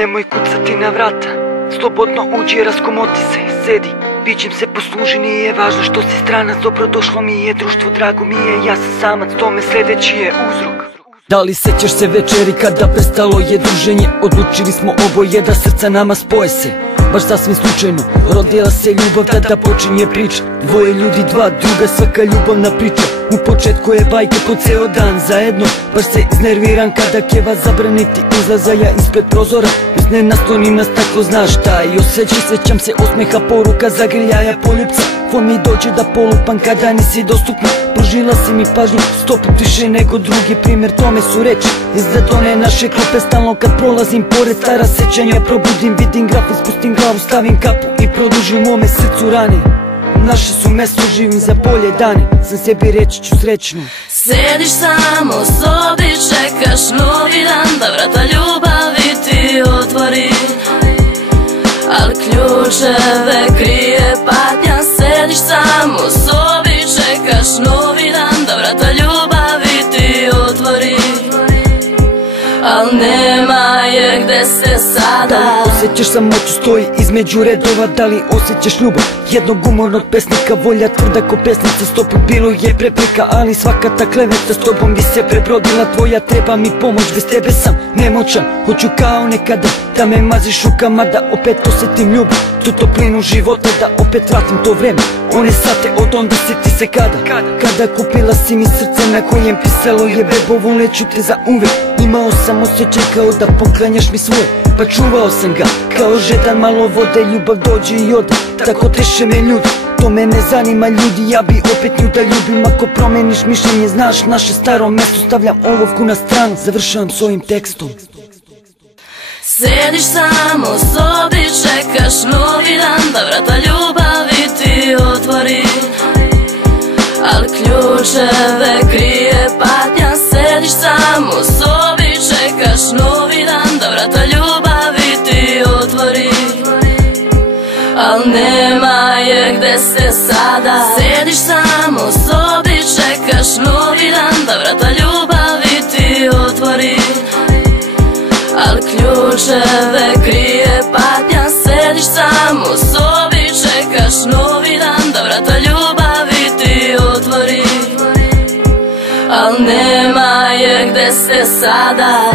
Nemoj kucati na vrata, slobodno uđi, raskomoti se, sedi. Pićem se posluži, nije važno što si stranac. Dobrodošlo mi je društvo, drago mi je, ja sam samac, tome sljedeći je uzrok. Da li sećaš se večeri kada prestalo je druženje? Odlučili smo oboje da srca nama spoje se. Baš sasvim slučajno rodila se ljubav, tada počinje priča. Dvoje ljudi, dva druga, svaka ljubavna priča. U početku je bajka po ceo dan zajedno. Baš se iznerviram kada keva zabraniti izlaza ja ispred prozora. Uz ne naslonim na staklo, znaš šta i osjećaj. Sećam se osmeha, poruka, zagrljaja poljupca. Fon mi dođe da polupam kada nisi dostupna. Pružila si mi pažnju, 100 put više nego drugi. Primjer tome su reči iznad one naše klupe. Stalno kad prolazim pored stara sećanja probudim, vidim graf i spustim glavu, stavim kapu i produžim mome srcu rane. Naše su mesto, živim za bolje dane, sam sebi reći ću srećno. Sediš samo u sobi, čekaš novi dan da vrata ljubavi ti otvori, ali ključeve krije patnja. Sediš samo u sobi, čekaš novi dan da vrata ljubavi ti otvori, al nema je gde se sada. Da li osjećaš samoću, stoji između redova? Da li osjećaš ljubav jednog umornog pesnika? Volja tvrda ko pesnica, 100 put bilo je prepreka, ali svaka ta kleveta s tobom bi se prebrodila. Tvoja treba mi pomoć, bez tebe sam nemoćan. Hoću kao nekada da me maziš rukama, da opet osjetim ljubav, tu toplinu života, da opet vratim to vreme. One sate od onda sjeti se kada kupila si mi srce na kojem pisalo je bebo, voleću te za uvek. Imao sam osjećaj kao da poklanjaš mi svoje, pa čuvao sam ga kao žedan, malo vode, ljubav dođe i ode, tako teše me ljudi. To me ne zanima ljudi, ja bi opet nju da ljubim. Ako promeniš mišljenje, znaš naše staro mesto. Stavljam olovku na stranu, završavam s ovim tekstom. Sediš samo u sobi, čekaš novi dan da vrata ljubavi ti otvori, ali ključeve krije patnja. Sediš samo u sobi, čekaš novi dan da vrata ljubavi ti otvori, al nema je gde se sada. Sediš samo u sobi, čekaš novi dan da vrata ljubavi ti otvori, al ključeve krije patnja. Sediš samo u sobi, čekaš novi dan da vrata ljubavi ti otvori, al nema je gde se sada.